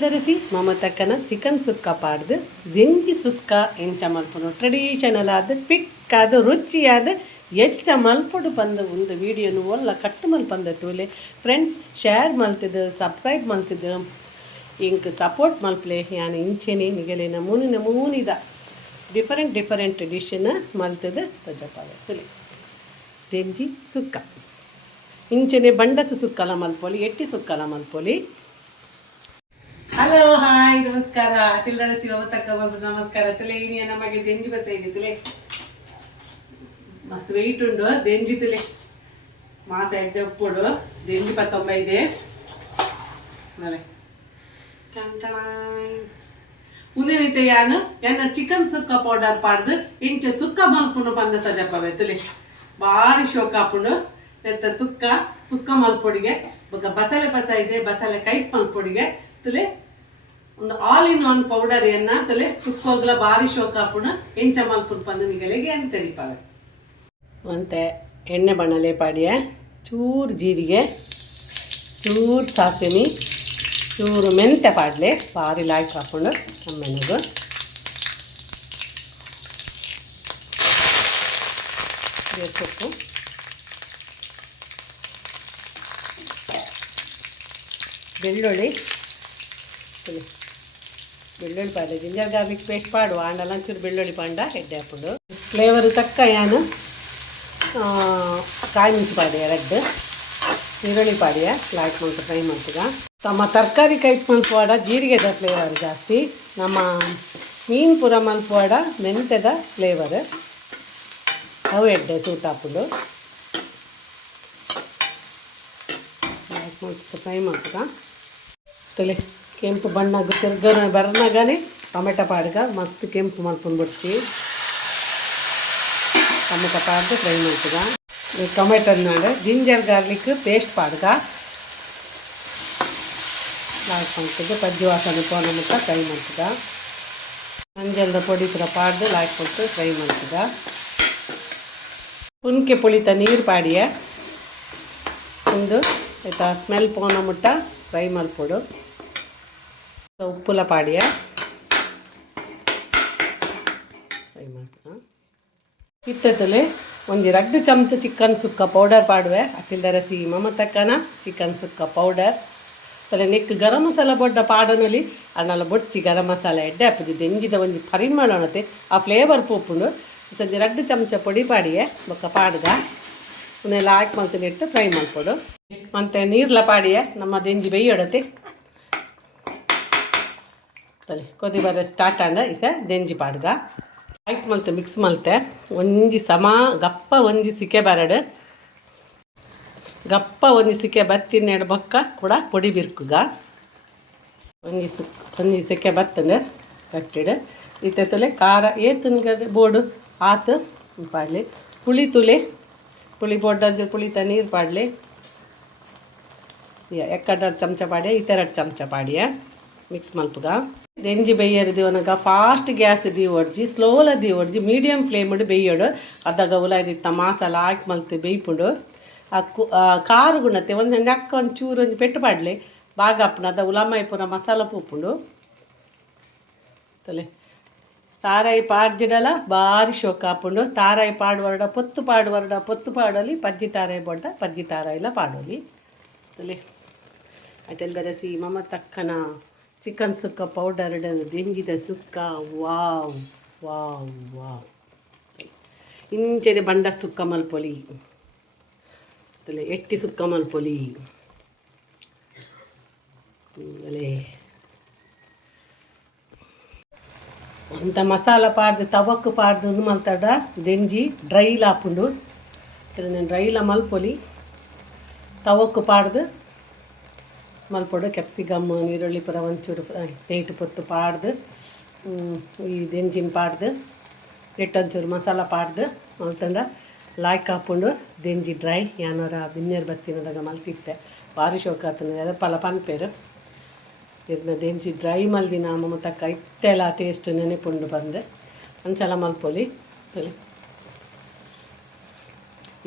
ಅಟಿಲ್ದರಿಸಿ ಮಮತಕ್ಕನ chicken ಸುಕ್ಕ ಪಾಡ್ದು ಜಿಂಜಿ ಸುಕ್ಕ ಎಂಚ ಮಲ್ಪುನು traditional ಆದ ಪಿಕ್ ಆದ, ರುಚಿಯಾದ, ಎಚ್ಚ ಮಲ್ಪುಡು ಬಂದ ಒಂದು ವಿಡಿಯೋನು ಒಲ್ಲ ಕಟ್ಟು ಮಲ್ಪಂದ ತೂಲೆ ಫ್ರೆಂಡ್ಸ್ ಶೇರ್ ಮಲ್ತಿದ್ದು ಸಬ್ಸ್ಕ್ರೈಬ್ ಮಲ್ತಿದ್ದು ಇಂಕ್ ಸಪೋರ್ಟ್ ಮಲ್ಪಲೆ. ಯಾನು ಇಂಚೆನೆ ನಿಗಲೆ ನಮೂನಿ ನಮೂನಿದ ಡಿಫರೆಂಟ್ ಡಿಫರೆಂಟ್ ಡಿಶನ್ನ ಮಲ್ತದ ತಜಪಾದ ತುಲೆ ದೆಂಜಿ ಸುಕ್ಕ. ಇಂಚೆನೆ ಬಂಡಸು ಸುಕ್ಕಲ ಮಲ್ಪೊಲಿ ಎಟ್ಟಿ ಸುಕ್ಕಲ ಮಲ್ಪೊಲಿ ಹಲೋ ಹಾಯ್ ನಮಸ್ಕಾರ. ಅಟಿಲ್ದರ ತಕ್ಕ ಬಂದು ನಮಸ್ಕಾರ. ತಲೆ ಇನಿಯ ನಮಗೆ ದೆಂಜಿ ಬಸ ಇದೆ ತಲೆ. ಮಸ್ತ್ ವೆಯ್ಟ್ ಉಂಡು ದೆಂಜಿ ತಲೆ. ಮಾಸ ಎಡ್ಡೆ ಉಪ್ಪುಡು ದೆಂಜಿ ಪತ್ತೊಂಬೈದೆ ಮಲೆ ಮುಂದೆ ರೀತಿ ಯಾನು? ಎನ್ನ ಚಿಕನ್ ಸುಕ್ಕ ಪೌಡರ್ ಪಾಡ್ದು ಇಂಚ ಸುಕ್ಕ ಮಲ್ಪುಂಡು ಬಂದ ತಜಪ್ಪವೆ ತಲೆ. ಭಾರಿ ಶೋಕ ಹಾಪುಂಡು. ಎತ್ತ ಸುಕ್ಕ ಸುಕ್ಕ ಮಲ್ಪೊಡಿಗೆ. ಬೊಕ ಬಸಳೆ ಪಸ ಇದೆ ಬಸಳೆ ಕೈಟ್ ಮಲ್ಪೊಡಿಗೆ ತುಲೆ. ಒಂದು ಆಲ್ ಇನ್ ಒನ್ ಪೌಡರ್ ಎನ್ನ ತಲೆ ಸುಕ್ಕೋಗ್ಲ ಬಾರಿ ಶೋಕಾಪುಣ ಎಂಚ ಮಲ್ಪುಂಡು ತೆರೀಪಾಳೆ ನಿಗಲಿಗೆ ಅಂತ ಮತ್ತೆ ಎಣ್ಣೆ ಬಣ್ಣಲೆ ಪಾಡಿಯ. ಚೂರು ಜೀರಿಗೆ, ಚೂರು ಸಾಸಿನಿ ಚೂರು ಮೆಂತೆ ಪಾಡ್ಲೆ. ಬಾರಿ ಲಾಯ್ಕ್ ಹಾಕೊಂಡು ನಮ್ಮೆನಗು. ಸೊಪ್ಪು ಬೆಳ್ಳುಳ್ಳಿ. ಬೆಳ್ಳುಳ್ಳಿ ಪಾಡ ಜಿಂಜರ್ ಗಾರ್ಲಿಕ್ ಪೇಸ್ಟ್ ಪಾಡು ಆಂಡಲ ಒಂಚೂರು ಬೆಳ್ಳುಳ್ಳಿ ಪಾಂಡ ಎಡ್ಡೆ ಹಾಕೊಂಡು ಫ್ಲೇವರ್ ತಕ್ಕ ಏನು ಕಾಯಿ ಮಿಂಚು ಪಾಡಿಯ ರೆಡ್ ಈರುಳ್ಳಿ ಪಾಡಿಯ ಲಾಯ್ಕ್ ಮಾಡ್ತು ಫ್ರೈ ಮಾಡ್ತೀಗ ತಮ್ಮ ತರಕಾರಿ ಕೈಟ್ ಮಲ್ಪುವಾಡ ಜೀರಿಗೆದ ಫ್ಲೇವರ್ ಜಾಸ್ತಿ. ನಮ್ಮ ಮೀನು ಪುರ ಮಲ್ಪುವಾಡ ಮೆಂತೆದ ಫ್ಲೇವರ್ ಅವು ಎಡ್ಡೆ ಸೂಟ್ ಹಾಕೊಂಡು ಮಾಡ್ತು ಫ್ರೈ ಮಾಡ್ತೀಗ ತಲೆ. ಕೆಂಪು ಬಣ್ಣ ತಿರ್ಗ ಬರ್ನಾಗನೇ ಟೊಮೆಟೊ ಪಾಡ್ಗ, ಮಸ್ತ್ ಕೆಂಪು ಮಾಡ್ಕೊಂಡು ಬಿಡ್ತಿ ಟೊಮೆಟೊ ಪಾಡ್ದು ಫ್ರೈ ಮಾಡ್ತದ ಈ ಟೊಮೆಟೊನಾಗ ಜಿಂಜರ್ ಗಾರ್ಲಿಕ್ ಪೇಸ್ಟ್ ಪಾಡ್ಗ. ಲಾಯ್ಕ್ ಮಾಡ್ತದೆ ಪಜ್ಜಿ ವಾಸನೆ ಪೋನ ಮುಟ್ಟ ಫ್ರೈ ಮಾಡ್ತದ ಮಂಜಲ್ದ ಪೊಡಿ ಪುರ ಪಾಡ್ದು ಲಾಯ್ಕ್ ಕೊಟ್ಟು ಫ್ರೈ ಮಾಡ್ತದ ಉನ್ಕೆ ಪುಳಿತ ನೀರು ಪಾಡಿಯ. ಒಂದು ಆಯ್ತಾ, ಸ್ಮೆಲ್ ಪೋನ ಮುಟ್ಟ ಫ್ರೈ ಮಲ್ಪೊಡು ಉಪ್ಪುಲ ಪಾಡಿಯ ಫ್ರೈ ಮಾಡ್ತಾ ಇತ್ತತಲೆ ಒಂದು ಎರಡು ಚಮಚ ಚಿಕನ್ ಸುಕ್ಕ ಪೌಡರ್ ಪಾಡುವೆ. ಅಕ್ಕಿಲ್ದರ ಸಿ ಮಮತಕ್ಕನ ಚಿಕನ್ ಸುಕ್ಕ ಪೌಡರ್ ತಲೆ ನೆಕ್ ಗರಂ ಮಸಾಲ ಬೊಡ್ಡ ಪಾಡನಲ್ಲಿ ಅನ್ನಲ್ಲ ಬೊಡ್ಚಿ ಗರಂ ಮಸಾಲ ಎಡ್ಡೆ ಹಾಪುಜಿ ದೆಂಗಿದ ಒಂದು ಪರಿಮಳ ಅನ್ನತ್ತೆ ಆ ಫ್ಲೇವರ್ ಪೂಪುಂಡು. ಸಂಜೆ ಎರಡು ಚಮಚ ಪೊಡಿ ಪಾಡಿಯೆ ಬೊಕ್ಕ ಪಾಡ್ದ. ಅದನ್ನೆಲ್ಲ ಹಾಕಿ ಮಲ್ತಿನಿಟ್ಟು ಫ್ರೈ ಮಾಡ್ಕೊಡು. ಮತ್ತು ನೀರ್ಲ ಪಾಡಿಯೇ, ನಮ್ಮ ದೆಂಜಿ ಬೇಯೋಡತೆ ತಲೆ. ಕೊದಿ ಬರ ಸ್ಟಾರ್ಟ್ ಆಂಡ ಇಸ ದೆಂಜಿ ಪಾಡ್ಗ. ಐಟ್ ಮಲ್ತೆ ಮಿಕ್ಸ್ ಮಲ್ತೆ. ಒಂಜಿ ಸಮ, ಗಪ್ಪ ಒಂಜಿ ಸಿಕೆ ಬರಡು. ಗಪ್ಪ ಒಂಜಿ ಸಿಕೆ ಬತ್ತಿನ್ನೆಡು ಬೊಕ್ಕ ಕೂಡ ಪೊಡಿ ಬಿರ್ಕುಗ. ಒಂಜಿ ಸಿಕ್ ಒಂಜಿ ಸಿಕೆ ಬತ್ತಂಡ ಕಟ್ಟಿಡು ಇತ್ತೆ ತುಲೆ ಖಾರ ಏತುನ್ಗ ಬೋಡು, ಆತು ಪಾಡ್ಲಿ. ಪುಳಿ ತುಲೆ ಪುಳಿ ಬೋಡ್ದು ಪುಳಿ ತ ನೀರು ಪಾಡ್ಲಿ. ಎಕ್ಕಡ್ಡ ಚಮಚ ಪಾಡಿಯ, ಇತ್ತೆರಡು ಚಮಚ ಪಾಡಿಯ. ಮಿಕ್ಸ್ ಮಲ್ಪುಗ. ದೆಂಜಿ ಬೇಯರಿದಿ ಒನಗ ಫಾಸ್ಟ್ ಗ್ಯಾಸ್ ದಿ ಒಡ್ಜಿ ಸ್ಲೋಲ ದಿ ಒಡ್ಜಿ ಮೀಡಿಯಮ್ ಫ್ಲೇಮ್ ಬೇಯೋಡು. ಅದಾಗ ಉಲಾಯ್ದಿತ್ತ ಮಸಾಲ ಹಾಕಿ ಮಲ್ತು ಬೇಯ್ಪುಂಡು. ಆ ಕು ಕಾರು ಗುಣತೆ, ಒಂದು ಅಕ್ಕ ಒಂದು ಚೂರು ಒಂದು ಪೆಟ್ಟು ಪಾಡ್ಲಿ ಬಾಗ ಅಪ್ಪನ ಅದ ಉಲಾಮಾಯಿ ಪೂರ ಮಸಾಲ ಪೂಪುಂಡು. ತಲೆ. ತಾರಾಯಿ ಪಾಡ್ಜಿಡಲ ಭಾರಿ ಶೋಕ ಹಾಪುಂಡು ತಾರಾಯಿ ಪಾಡುವರ್ಡ ಪೊತ್ತು ಪಾಡುವರ್ಡ ಪೊತ್ತು ಪಾಡೋಲಿ, ಪಜ್ಜಿ ತಾರಾಯಿ ಬೊಡ್ಡ ಪಜ್ಜಿ ತಾರಾಯಿಲ ಪಾಡೋಲಿ. ತಲೆ. ಅಟೆಲ್ದರ ಸೀಮ ತಕ್ಕನ ಚಿಕನ್ ಸುಕ್ಕ ಪೌಡರ್ ಎಂಜಿದ ಸುಕ್ಕ. Wow wow wow. ಇಂಚನೆ ಬಂಡ ಸುಕ್ಕ ಮಲ್ಪೊಲಿ. ಅಲ್ಲೇ ಎಟ್ಟಿ ಸುಕ್ಕ ಮಲ್ಪೊಲಿ. ಅಲ್ಲೇ. ಅಂತ ಮಸಾಲ ಪಾಡ್ದು, ತವಕ್ಕು ಪಾಡ್ದು ಮಲ್ತಾಡ? ದೆಂಜಿ ಡ್ರೈಲ್ ಹಾಪುಂಡು. ಡ್ರೈಲ ಮಲ್ಪೊಲಿ. ತವಕ್ಕು ಪಾಡ್ದು ಮಲ್ಪೊಡು ಕ್ಯಾಪ್ಸಿಕಮ್ ಈರುಳ್ಳಿ ಪುರ ಒಂಚೂರು ನೈಟ್ ಪೊತ್ತು ಪಾಡ್ದು ಈ ದೆಂಜಿನ ಪಾಡ್ದು ಎಟ್ಟೊಂಚೂರು ಮಸಾಲ ಪಾಡ್ದು ಮಲ್ತಂಡ ಲಾಯ್ ಕಾಪುಂಡು ದೆಂಜಿ ಡ್ರೈ. ಯಾನೋರ ಬಿನ್ನೇರು ಬತ್ತಿನದಾಗ ಮಲ್ತಿತ್ತೆ. ಭಾರಿ ಶೋಕ ಆತನ ಅದ ಪಲ ಪನ್ಪೇರು ಇದನ್ನ ದೆಂಜಿ ಡ್ರೈ ಮಲ್ದಿನ ಮಮತಕ್ಕ ಇತ್ತೆಲ್ಲ ಟೇಸ್ಟ್ ನೆನೆಪುಂಡು ಬಂದೆ. ಅಂಚಲ ಮಲ್ಪೊಲಿ. ಸರಿ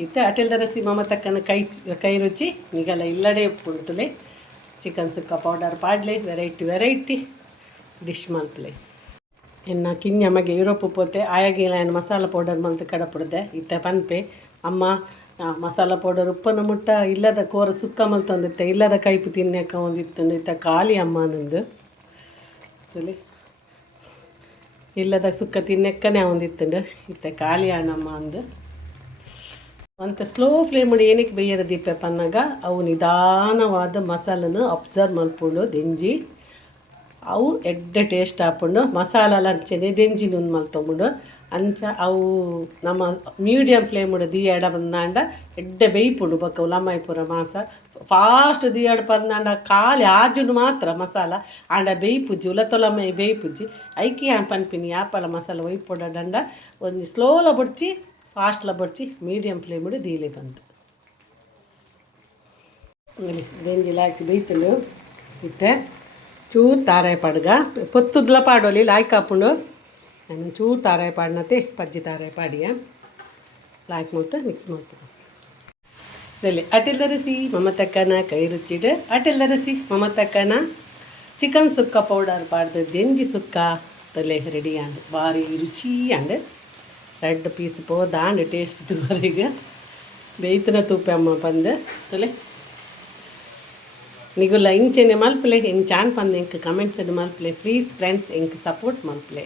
ಇತ್ತೆ ದರಸಿ ರಸಿ ಮಮತಕ್ಕನ ಕೈ ಕೈ ರುಚಿ. ನಿಗಲ ಇಲ್ಲಡೆ ಪುಂಟುಲೆ ಚಿಕನ್ ಸುಕ್ಕ ಪೌಡರ್ ಪಾಡ್ಲೆ ವೆರೈಟಿ ವೆರೈಟಿ ಡಿಶ್ ಮಲ್ಪಲೆ ಎನ್ನ ಕಿನ್ಯ ಮಗೆ ಯೂರೋಪ್ ಪೋತೆ, ಆಯಾಗಿಲ್ಲ ಏನು ಮಸಾಲ ಪೌಡರ್ ಮಲ್ತು ಕಡಪುಡ್ದೆ. ಇತ್ತೆ ಪನ್ಪೆ, ಅಮ್ಮ ಮಸಾಲ ಪೌಡರ್ ಉಪ್ಪನ ಮುಟ್ಟ ಇಲ್ಲದ ಕೋರ ಸುಕ್ಕ ಮಲ್ತೊಂದಿತ್ತೆ ಇಲ್ಲದ ಕೈಪು ತಿನ್ನಕ ಒಂದಿತ್ತು ಇತ್ತ ಖಾಲಿ ಅಮ್ಮನಂದು ತುಲಿ. ಇಲ್ಲದ ಸುಕ್ಕ ತಿನ್ನಕ್ಕನೇ ಒಂದಿತ್ತು ಇತ್ತೆ ಖಾಲಿ ಅಣ್ಣಮ್ಮ ಅಂದು. ಅಂತ ಸ್ಲೋ ಫ್ಲೇಮ್ ಮಾಡಿ ಏನಕ್ಕೆ ಬೇಯರ ದೀಪ ಅನ್ನಾಗ ಅವು ನಿಧಾನವಾದ ಮಸಾಲನು ಅಬ್ಸರ್ವ್ ಮಲ್ಪುಂಡು ದೆಂಜಿ, ಅವು ಎಡ್ಡೆ ಟೇಸ್ಟ್ ಹಾಕೊಂಡು ಮಸಾಲ ಅಂಚೆನೆ ದೆಂಜಿ ನುನ್ ಮಲ್ತೊಂಬಿಡು ಅಂಚ ಅವು ನಮ್ಮ ಮೀಡಿಯಂ ಫ್ಲೇಮ್ ಉಡು ದಿಯಾಡ ಬಂದಾಂಡ ಎಡ್ಡೆ ಬೇಯ್ಪುಂಡು ಬಕ್ಕ ಉಲಮಾಯಿ ಪೂರ ಮಾಸ ಫಾಸ್ಟ್ ದಿಯಾಡ ಬಂದಾಂಡ ಖಾಲಿ ಆಜುನು ಮಾತ್ರ ಮಸಾಲ ಆಂಡ ಬೇಯ್ಪುಜ್ಜಿ ಉಲ ತೊಲಮೈ ಬೇಯ್ಪುಜ್ಜಿ ಐಕಿ ಆನ್ ಪನ್ಪಿನಿ, ಯಾಪಲ ಮಸಾಲ ಒಯ್ಪೊಡಂಡ ಒಂದು ಸ್ಲೋಲ ಬುಡ್ಚಿ ಫಾಸ್ಟ್ಲ ಬಡ್ಚಿ ಮೀಡಿಯಮ್ ಫ್ಲೇಮ್ ಇಡಿ ದೀಲೆ ಬಂತು. ದೆಂಜಿಲ ಹಾಕಿ ಬೇಯ್ತಲು ಇತ್ತೆ ಚೂರು ತಾರಾಯಿ ಪಾಡ್ಗ. ಪೊತ್ತುದ್ಲ ಪಾಡೋಲಿ ಲಾಯ್ಕ್ ಹಾಪುಂಡು ನಾನು ಚೂರು ತಾರಾಯಿ ಪಾಡ್ನತೆ ಪಜ್ಜಿ ತಾರಾಯಿ ಪಾಡಿಯ. ಲಾಯ್ಕ್ ಮಾಡ್ತು ಮಿಕ್ಸ್ ಮಾಡ್ತೀನಿ ಇದರಲ್ಲಿ ಅಟಿಲ್ಲರಸಿ ಮಮತಕ್ಕನ ಕೈ ರುಚಿಡು. ಅಟಿಲ್ಲರಸಿ ಮಮತಕ್ಕನ ಚಿಕನ್ ಸುಕ್ಕ ಪೌಡರ್ ಪಾಡ್ದು ದೆಂಜಿ ಸುಕ್ಕ, ತಲೆ ರೆಡಿ ಆಂಡ್ ಭಾರಿ ರುಚಿ ಆಂಡ್ ರೆಡ್ ಪೀಸ್ ಪೋದಾಂಡ್ ಟೇಸ್ಟ್ ತುವರೆಗೆ ಬೇಯ್ತನ ತೂಪೆ ಅಮ್ಮ ಬಂದು ತಲೆ. ನಿಗುಲ್ಲ ಇಂಚೆನೆ ಮಲ್ಪಲೆ ಇನ್ ಚಾನ್ ಪಂದ್ ಎಂಕ್ ಕಮೆಂಟ್ಸ್ ಮಲ್ಪಲೆ. ಪ್ಲೀಸ್ ಫ್ರೆಂಡ್ಸ್ ಎಂಕ್ ಸಪೋರ್ಟ್ ಮಲ್ಪಲೆ.